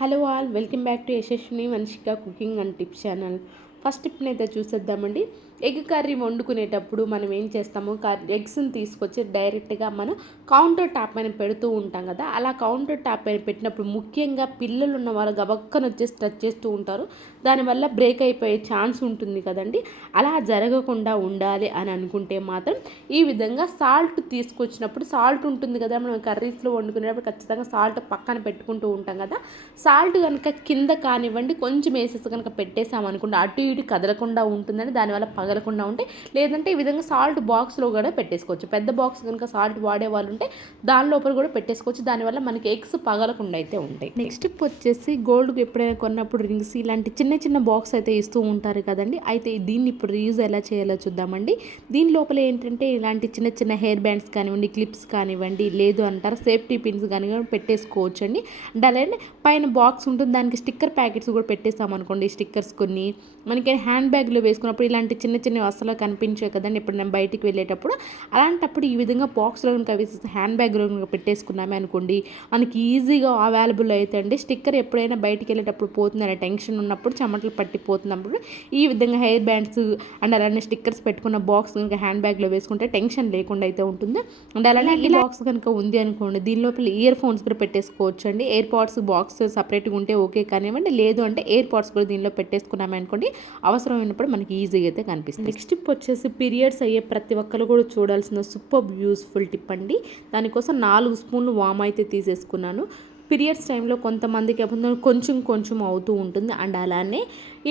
Hello all, welcome back to Yashaswini Vamshika cooking and tips channel. First టిప్ని అయితే చూసేద్దామండి. Egg curry వండుకునేటప్పుడు మనం ఏం చేస్తాము, ఎగ్స్ని తీసుకొచ్చి డైరెక్ట్గా మనం కౌంటర్ టాప్ పైన పెడుతూ ఉంటాం కదా. అలా కౌంటర్ టాప్ పైన పెట్టినప్పుడు ముఖ్యంగా పిల్లలు ఉన్న వాళ్ళు గబక్కన వచ్చేసి టచ్ చేస్తూ ఉంటారు. దానివల్ల బ్రేక్ అయిపోయే ఛాన్స్ ఉంటుంది కదండి. అలా జరగకుండా ఉండాలి అని అనుకుంటే మాత్రం ఈ విధంగా సాల్ట్ తీసుకొచ్చినప్పుడు, సాల్ట్ ఉంటుంది కదా, మనం కర్రీస్లో వండుకునేటప్పుడు ఖచ్చితంగా సాల్ట్ పక్కన పెట్టుకుంటూ ఉంటాం కదా. సాల్ట్ కనుక కింద కానివ్వండి కొంచెం వేసేసి కనుక పెట్టేసామనుకోండి, అటు ఇటు కదలకుండా ఉంటుందని, దానివల్ల పగలకుండా ఉంటే. లేదంటే ఈ విధంగా సాల్ట్ బాక్స్లో కూడా పెట్టేసుకోవచ్చు. పెద్ద బాక్స్ కనుక సాల్ట్ వాడే వాళ్ళు ఉంటే దాని లోపల కూడా పెట్టేసుకోవచ్చు. దానివల్ల మనకి ఎగ్స్ పగలకుండా అయితే ఉంటాయి. నెక్స్ట్ టిప్ వచ్చేసి, గోల్డ్ ఎప్పుడైనా కొన్నప్పుడు రింగ్స్ ఇలాంటి చిన్న చిన్న బాక్స్ అయితే ఇస్తూ ఉంటారు కదండి. అయితే దీన్ని ఇప్పుడు రీయూజ్ ఎలా చేయాలో చూద్దామండి. దీని లోపల ఏంటంటే ఇలాంటి చిన్న చిన్న హెయిర్ బ్యాండ్స్ కానివ్వండి, క్లిప్స్ కానివ్వండి, లేదు అంటారు సేఫ్టీ పిన్స్ కానివ్వండి పెట్టేసుకోవచ్చు అండి. అండ్ అలానే పైన బాక్స్ ఉంటుంది, దానికి స్టిక్కర్ ప్యాకెట్స్ కూడా పెట్టేసామనుకోండి. స్టిక్కర్స్ కొన్ని మనకి హ్యాండ్ బ్యాగ్లో వేసుకున్నప్పుడు ఇలాంటి చిన్న చిన్నవి అసలు కనిపించాయి కదండి ఇప్పుడు నేను బయటికి వెళ్ళేటప్పుడు. అలాంటప్పుడు ఈ విధంగా బాక్స్లో కనుక వేసేసి హ్యాండ్ బ్యాగ్లో కనుక పెట్టేసుకున్నామే అనుకోండి, మనకి ఈజీగా అవైలబుల్ అవుతుంది. స్టిక్కర్ ఎప్పుడైనా బయటికి వెళ్ళేటప్పుడు పోతుందనే టెన్షన్ ఉన్నప్పుడు, చెమటలు పట్టిపోతున్నప్పుడు ఈ విధంగా హెయిర్ బ్యాండ్స్ అండ్ అలానే స్టిక్కర్స్ పెట్టుకున్న బాక్స్ కనుక హ్యాండ్ బ్యాగ్లో వేసుకుంటే టెన్షన్ లేకుండా అయితే ఉంటుంది. అండ్ అలానే ఈ బాక్స్ కనుక ఉంది అనుకోండి, దీని లోపల ఇయర్ ఫోన్స్ కూడా పెట్టేసుకోవచ్చు అండి. ఎయిర్ పాడ్స్ బాక్స్ సపరేట్గా ఉంటే ఓకే కానివ్వండి, లేదు అంటే ఎయిర్ పాడ్స్ కూడా దీనిలో పెట్టేసుకున్నామే అనుకోండి, అవసరమైనప్పుడు మనకి ఈజీగా అయితే కనిపిస్తుంది. నెక్స్ట్ టిప్ వచ్చేసి, పీరియడ్స్ అయ్యే ప్రతి ఒక్కరు కూడా చూడాల్సిన సూపర్ యూస్ఫుల్ టిప్ అండి. దానికోసం 4 స్పూన్లు వామ్ అయితే తీసేసుకున్నాను. పీరియడ్స్ టైంలో కొంతమందికి కొంచెం కొంచెం అవుతూ ఉంటుంది. అండ్ అలానే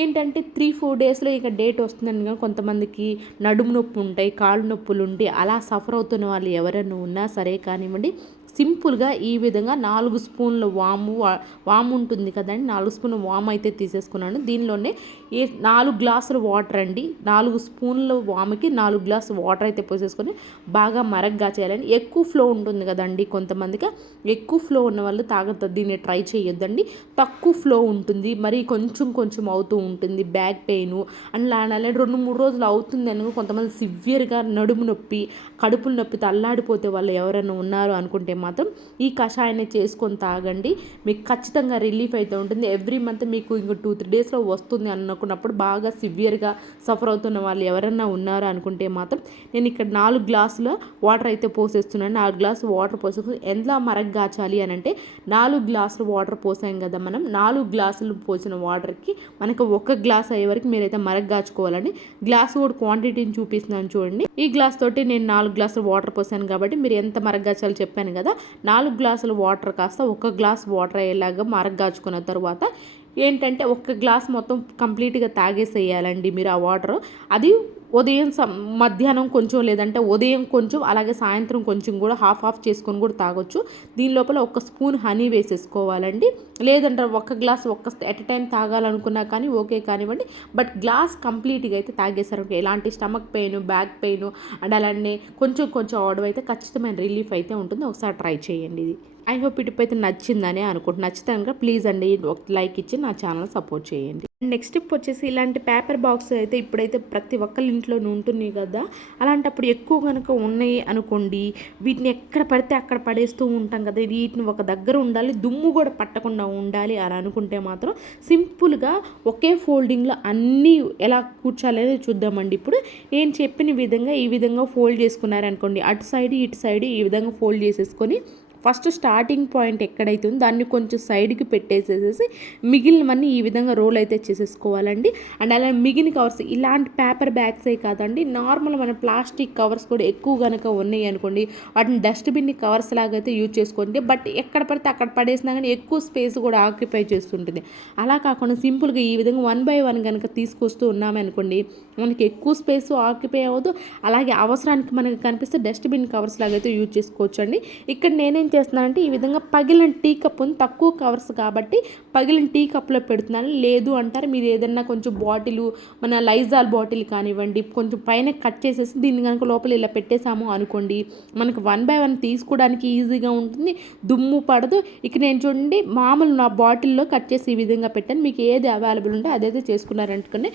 ఏంటంటే 3-4 డేస్లో ఇక డేట్ వస్తుందని, కానీ కొంతమందికి నడుము నొప్పి ఉంటాయి, కాళ్ళు నొప్పులు ఉంటాయి. అలా సఫర్ అవుతున్న వాళ్ళు ఎవరైనా ఉన్నా సరే కానివ్వండి, సింపుల్గా ఈ విధంగా 4 స్పూన్ల వాము ఉంటుంది కదండి, 4 స్పూన్ల వాము అయితే తీసేసుకున్నాను. దీనిలోనే 4 గ్లాసుల వాటర్ అండి. 4 స్పూన్ల వాముకి 4 గ్లాసుల వాటర్ అయితే పోసేసుకొని బాగా మరగ్గా చేయాలని. ఎక్కువ ఫ్లో ఉంటుంది కదండి కొంతమందికి, ఎక్కువ ఫ్లో ఉన్న వాళ్ళు తాగద్దు, దీన్ని ట్రై చేయొద్దండి. తక్కువ ఫ్లో ఉంటుంది, మరి కొంచెం కొంచెం అవుతూ ఉంటుంది. బ్యాక్ పెయిన్ అండ్ అలానే 2-3 రోజులు అవుతుంది అని కొంతమంది సివియర్గా నడుము నొప్పి, కడుపులు నొప్పి తల్లాడిపోతే వాళ్ళు ఎవరైనా ఉన్నారు అనుకుంటే మాత్రం ఈ కషాయాన్ని చేసుకొని తాగండి. మీకు ఖచ్చితంగా రిలీఫ్ అయితే ఉంటుంది. ఎవ్రీ మంత్ మీకు ఇంకో 2-3 డేస్లో వస్తుంది అనుకున్నప్పుడు, బాగా సివియర్గా సఫర్ అవుతున్న వాళ్ళు ఎవరైనా ఉన్నారు అనుకుంటే మాత్రం నేను ఇక్కడ 4 గ్లాసుల వాటర్ అయితే పోసేస్తున్నాను. 4 గ్లాసులు వాటర్ పోసేసుకుని ఎంత మరగ్గాచాలి అని అంటే, 4 గ్లాసులు వాటర్ పోసాం కదా మనం, 4 గ్లాసులు పోసిన వాటర్కి మనకు 1 గ్లాస్ అయ్యే వరకు మీరైతే మరగ్గాచుకోవాలండి. గ్లాస్ కూడా క్వాంటిటీని చూపిస్తున్నాను చూడండి. ఈ గ్లాస్ తోటి నేను 4 గ్లాసులు వాటర్ పోసాను కాబట్టి మీరు ఎంత మరగ్గాచాలో చెప్పాను కదా. 4 గ్లాసుల వాటర్ కాస్త 1 గ్లాస్ వాటర్ అయ్యేలాగా మరగ్గాచుకున్న తర్వాత ఏంటంటే 1 గ్లాస్ మొత్తం కంప్లీట్గా తాగేసేయాలండి మీరు ఆ వాటర్. అది ఉదయం మధ్యాహ్నం కొంచెం, లేదంటే ఉదయం కొంచెం, అలాగే సాయంత్రం కొంచెం కూడా హాఫ్ హాఫ్ చేసుకొని కూడా తాగొచ్చు. దీని లోపల 1 స్పూన్ హనీ వేసేసుకోవాలండి. లేదంటే 1 గ్లాస్ ఎట్ టైం తాగాలనుకున్నా కానీ ఓకే కానివ్వండి. బట్ గ్లాస్ కంప్లీట్గా అయితే తాగేశారు ఎలాంటి stomach pain, back pain and అలానే కొంచెం కొంచెం అవడం అయితే ఖచ్చితమైన రిలీఫ్ అయితే ఉంటుంది. ఒకసారి ట్రై చేయండి ఇది. ఐ హోప్ ఈ టిప్ అయితే నచ్చిందని అనుకుంటున్నాను. నచ్చితే కనుక ప్లీజ్ అండి ఒక లైక్ ఇచ్చి నా ఛానల్ సపోర్ట్ చేయండి. నెక్స్ట్ టిప్ వచ్చేసి, ఇలాంటి పేపర్ బాక్స్ అయితే ఇప్పుడైతే ప్రతి ఒక్కరి ఇంట్లోనే ఉంటున్నాయి కదా. అలాంటప్పుడు ఎక్కువ కనుక ఉన్నాయి అనుకోండి, వీటిని ఎక్కడ పడితే అక్కడ పడేస్తూ ఉంటాం కదా. వీటిని ఒక దగ్గర ఉండాలి, దుమ్ము కూడా పట్టకుండా ఉండాలి అని అనుకుంటే మాత్రం సింపుల్గా ఒకే ఫోల్డింగ్లో అన్నీ ఎలా కూర్చోాలనేది చూద్దామండి. ఇప్పుడు నేను చెప్పిన విధంగా ఈ విధంగా ఫోల్డ్ చేసుకున్నారనుకోండి, అటు సైడ్ ఇటు సైడ్ ఈ విధంగా ఫోల్డ్ చేసేసుకొని ఫస్ట్ స్టార్టింగ్ పాయింట్ ఎక్కడైతే ఉందో దాన్ని కొంచెం సైడ్కి పెట్టేసేసి మిగిలినవన్నీ ఈ విధంగా రోల్ అయితే చేసేసుకోవాలండి. అండ్ అలా మిగిలిన కవర్స్ ఇలాంటి పేపర్ బ్యాగ్సే కాదండి, నార్మల్ మన ప్లాస్టిక్ కవర్స్ కూడా ఎక్కువ కనుక ఉన్నాయి అనుకోండి, వాటిని డస్ట్బిన్ కవర్స్ లాగా అయితే యూజ్ చేసుకోండి. బట్ ఎక్కడ పడితే అక్కడ పడేసినా కానీ ఎక్కువ స్పేస్ కూడా ఆక్యుపై చేస్తుంటుంది. అలా కాకుండా సింపుల్గా ఈ విధంగా 1 by 1 కనుక తీసుకొస్తూ ఉన్నామనుకోండి, మనకి ఎక్కువ స్పేస్ ఆక్యుపై అవ్వదు. అలాగే అవసరానికి మనకి కనిపిస్తే డస్ట్బిన్ కవర్స్ లాగా అయితే యూజ్ చేసుకోవచ్చు అండి. ఇక్కడ నేనేం చేస్తున్నానంటే, ఈ విధంగా పగిలిన టీ కప్ ఉంది, తక్కువ కవర్స్ కాబట్టి పగిలిన టీ కప్లో పెడుతున్నాను. లేదు అంటారు మీరు ఏదన్నా కొంచెం బాటిల్, మన లైజాల్ బాటిల్ కానివ్వండి, కొంచెం పైన కట్ చేసేసి దీన్ని కనుక లోపల ఇలా పెట్టేసాము అనుకోండి, మనకు 1 by 1 తీసుకోవడానికి ఈజీగా ఉంటుంది, దుమ్ము పడదు. ఇక నేను చూడండి మామూలు నా బాటిల్లో కట్ చేసి ఈ విధంగా పెట్టాను. మీకు ఏది అవైలబుల్ ఉంటే అదైతే చేసుకున్నారనుకోండి,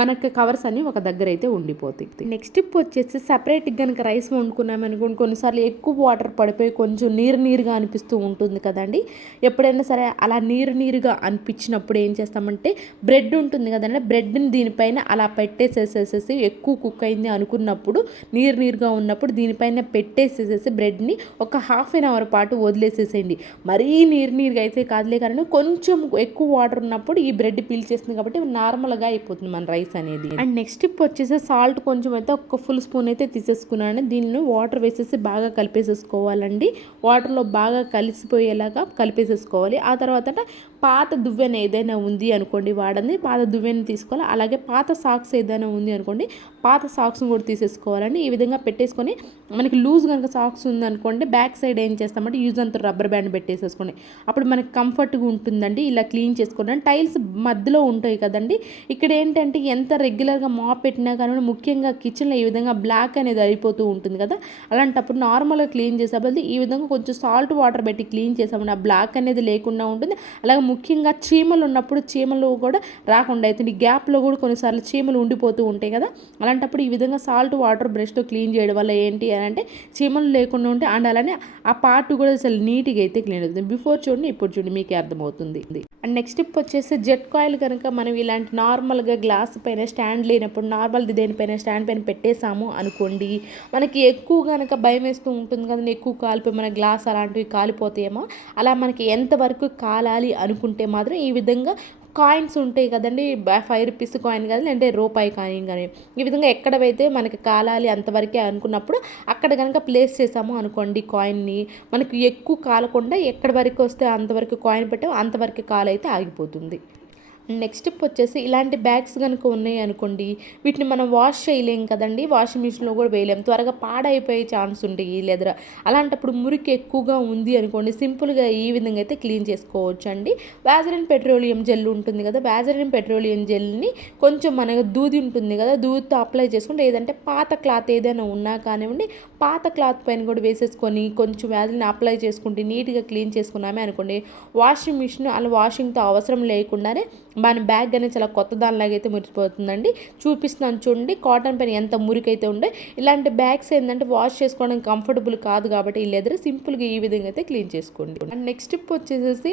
మనకి కవర్స్ అన్ని ఒక దగ్గర అయితే ఉండిపోతాయి. నెక్స్ట్ టిప్ వచ్చేసి సపరేట్గా కనుక రైస్ వండుకున్నామనుకోండి, కొన్నిసార్లు ఎక్కువ వాటర్ పడిపోయి కొంచెం నీరుగా అనిపిస్తూ ఉంటుంది కదండి. ఎప్పుడైనా సరే అలా నీరుగా అనిపించినప్పుడు ఏం చేస్తామంటే బ్రెడ్ ఉంటుంది కదండి, బ్రెడ్ని దీనిపైన అలా పెట్టేసేసేసి ఎక్కువ కుక్ అయింది అనుకున్నప్పుడు నీరుగా ఉన్నప్పుడు దీనిపైన పెట్టేసేసేసి బ్రెడ్ని ఒక హాఫ్ అన్ అవర్ పాటు వదిలేసేసేయండి. మరీ నీరుగా అయితే కాదులే కానీ కొంచెం ఎక్కువ వాటర్ ఉన్నప్పుడు ఈ బ్రెడ్ పీల్చేస్తుంది కాబట్టి నార్మల్గా అయిపోతుంది మన రైస్ అనేది. అండ్ నెక్స్ట్ టిప్ వచ్చేసి సాల్ట్ కొంచెం అయితే ఒక ఫుల్ స్పూన్ అయితే తీసేసుకున్నాను. దీన్ని వాటర్ వేసేసి బాగా కలిపేసేసుకోవాలండి. వాటర్లో బాగా కలిసిపోయేలాగా కలిపేసేసుకోవాలి. ఆ తర్వాత పాత దువ్వెన ఏదైనా ఉంది అనుకోండి, వాడండి పాత దువ్వెన తీసుకోవాలి. అలాగే పాత సాక్స్ ఏదైనా ఉంది అనుకోండి, పాత సాక్స్ని కూడా తీసేసుకోవాలండి. ఈ విధంగా పెట్టేసుకొని మనకి లూజ్ కనుక సాక్స్ ఉందనుకోండి, బ్యాక్ సైడ్ ఏం చేస్తామంటే యూజ్ అంత రబ్బర్ బ్యాండ్ పెట్టేసేసుకోండి. అప్పుడు మనకి కంఫర్ట్గా ఉంటుందండి. ఇలా క్లీన్ చేసుకోండి. టైల్స్ మధ్యలో ఉంటాయి కదండి, ఇక్కడ ఏంటంటే ఎంత రెగ్యులర్గా మాప్ పెట్టినా కానీ ముఖ్యంగా కిచెన్లో ఈ విధంగా బ్లాక్ అనేది అయిపోతూ ఉంటుంది కదా, అలాంటప్పుడు నార్మల్గా క్లీన్ చేసే బదులు ఈ విధంగా కొంచెం సాల్ట్ వాటర్ పెట్టి క్లీన్ చేసామని ఆ బ్లాక్ అనేది లేకుండా ఉంటుంది. అలాగే ముఖ్యంగా చీమలు ఉన్నప్పుడు చీమలు కూడా రాకుండా అవుతుంది. గ్యాప్లో కూడా కొన్నిసార్లు చీమలు ఉండిపోతూ ఉంటాయి కదా, అలాంటప్పుడు ఈ విధంగా సాల్ట్ వాటర్ బ్రష్తో క్లీన్ చేయడం వల్ల ఏంటి అని అంటే చీమలు లేకుండా ఉంటే అండ్ అలానే ఆ పార్ట్ కూడా అసలు నీట్గా అయితే క్లీన్ అవుతుంది. బిఫోర్ చూడండి, ఇప్పుడు చూడండి, మీకే అర్థమవుతుంది. అండ్ నెక్స్ట్ టిప్ వచ్చేసి జెట్ కాయిల్ కనుక మనం ఇలాంటి నార్మల్గా గ్లాస్ పైన స్టాండ్ లేనప్పుడు నార్మల్ దేనిపైన స్టాండ్ పైన పెట్టేసాము అనుకోండి, మనకి ఎక్కువ కనుక భయం వేస్తూ ఉంటుంది కదండి, ఎక్కువ కాలిపోయి మన గ్లాస్ అలాంటివి కాలిపోతాయేమో. అలా మనకి ఎంతవరకు కాలాలి అనుకుంటే మాత్రం ఈ విధంగా కాయిన్స్ ఉంటాయి కదండి, 5 రూపీస్ కాయిన్ కానీ అంటే రూపాయి కాయిన్ కానీ, ఈ విధంగా ఎక్కడైతే మనకి కాలాలి అంతవరకే అనుకున్నప్పుడు అక్కడ కనుక ప్లేస్ చేసాము అనుకోండి కాయిన్ని, మనకి ఎక్కువ కాలకుండా ఎక్కడి వరకు వస్తే అంతవరకు కాయిన్ పెట్టాము అంతవరకు కాలైతే ఆగిపోతుంది. నెక్స్ట్ టిప్ వచ్చేసి ఇలాంటి బ్యాగ్స్ కనుక ఉన్నాయి అనుకోండి, వీటిని మనం వాష్ చేయలేం కదండి, వాషింగ్ మిషన్లో కూడా వేయలేం, త్వరగా పాడైపోయే ఛాన్స్ ఉంటాయి లేదా. అలాంటప్పుడు మురికి ఎక్కువగా ఉంది అనుకోండి, సింపుల్గా ఈ విధంగా అయితే క్లీన్ చేసుకోవచ్చు అండి. వ్యాజలిన్ పెట్రోలియం జెల్ ఉంటుంది కదా, వ్యాజలిన్ పెట్రోలియం జెల్ని కొంచెం మనకు దూది ఉంటుంది కదా, దూదితో అప్లై చేసుకుంటే, ఏదంటే పాత క్లాత్ ఏదైనా ఉన్నా కానివ్వండి పాత క్లాత్ పైన కూడా వేసేసుకొని కొంచెం వ్యాజలిన్ అప్లై చేసుకుంటే నీట్గా క్లీన్ చేసుకున్నామే అనుకోండి, వాషింగ్ మిషన్ అలా వాషింగ్తో అవసరం లేకుండానే మన బ్యాగ్ అనేది చాలా కొత్త దానిలాగా అయితే మురిసిపోతుందండి. చూపిస్తున్నాను చూడండి, కాటన్ పైన ఎంత మురికైతే ఉండే. ఇలాంటి బ్యాగ్స్ ఏంటంటే వాష్ చేసుకోవడానికి కంఫర్టబుల్ కాదు కాబట్టి ఈ లెదర్ సింపుల్గా ఈ విధంగా అయితే క్లీన్ చేసుకోండి. అండ్ నెక్స్ట్ టిప్ వచ్చేసి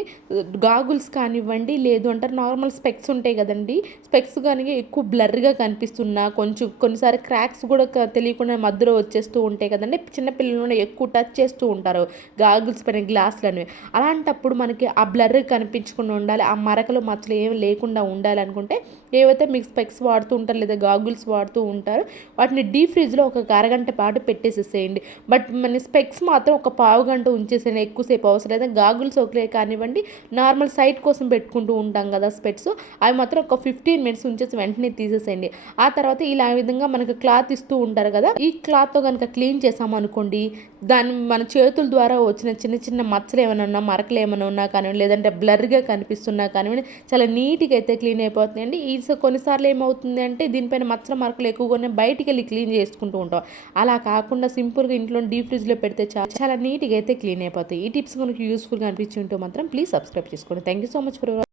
గాగుల్స్ కానివ్వండి, లేదు అంటారు నార్మల్ స్పెక్స్ ఉంటాయి కదండి, స్పెక్స్ కానీ ఎక్కువ బ్లర్గా కనిపిస్తున్నా కొంచెం కొన్నిసారి క్రాక్స్ కూడా తెలియకుండా మధ్యలో వచ్చేస్తూ ఉంటాయి కదండి, చిన్నపిల్లలు ఎక్కువ టచ్ చేస్తూ ఉంటారు గాగుల్స్ పైన గ్లాసులు అనేవి. అలాంటప్పుడు మనకి ఆ బ్లర్ కనిపించకుండా ఉండాలి, ఆ మరకలు మచ్చలు ఏమి లేకుండా ఉండాలనుకుంటే ఏవైతే మీకు స్పెక్స్ వాడుతూ ఉంటారు లేదా గాగుల్స్ వాడుతూ ఉంటారో వాటిని డీప్ ఫ్రిడ్జ్లో ఒక అరగంట పాటు పెట్టేసేసేయండి. బట్ మన స్పెక్స్ మాత్రం ఒక పావు గంట ఉంచేసేయండి, ఎక్కువసేపు అవసరం లేదా. గాగుల్స్ ఒకలే కానివ్వండి, నార్మల్ సైట్ కోసం పెట్టుకుంటూ ఉంటాం కదా స్పెక్స్, అవి మాత్రం ఒక 15 మినిట్స్ ఉంచేసి వెంటనే తీసేసేయండి. ఆ తర్వాత ఇలా విధంగా మనకు క్లాత్ ఇస్తూ ఉంటారు కదా, ఈ క్లాత్తో కనుక క్లీన్ చేసాము అనుకోండి, దాన్ని మన చేతుల ద్వారా వచ్చిన చిన్న చిన్న మచ్చలు ఏమైనా ఉన్నా మరకలు ఏమైనా ఉన్నా కానివ్వండి, లేదంటే బ్లర్గా కనిపిస్తున్నా కానివ్వండి చాలా నీట్గా అయితే క్లీన్ అయిపోతుందండి. ఈ కొన్నిసార్లు ఏమవుతుంది అంటే దీనిపైన మచ్చల మార్కులు ఎక్కువగానే బయటికి వెళ్ళి క్లీన్ చేసుకుంటూ ఉంటాం. అలా కాకుండా సింపుల్గా ఇంట్లో డీప్ ఫ్రిడ్జ్లో పెడితే చాలా నీట్గా అయితే క్లీన్ అయిపోతాయి. ఈ టిప్స్ కనుక యూస్ఫుల్గా అనిపించి ఉంటే మాత్రం ప్లీజ్ సబ్స్క్రైబ్ చేసుకోండి. Thank you so much for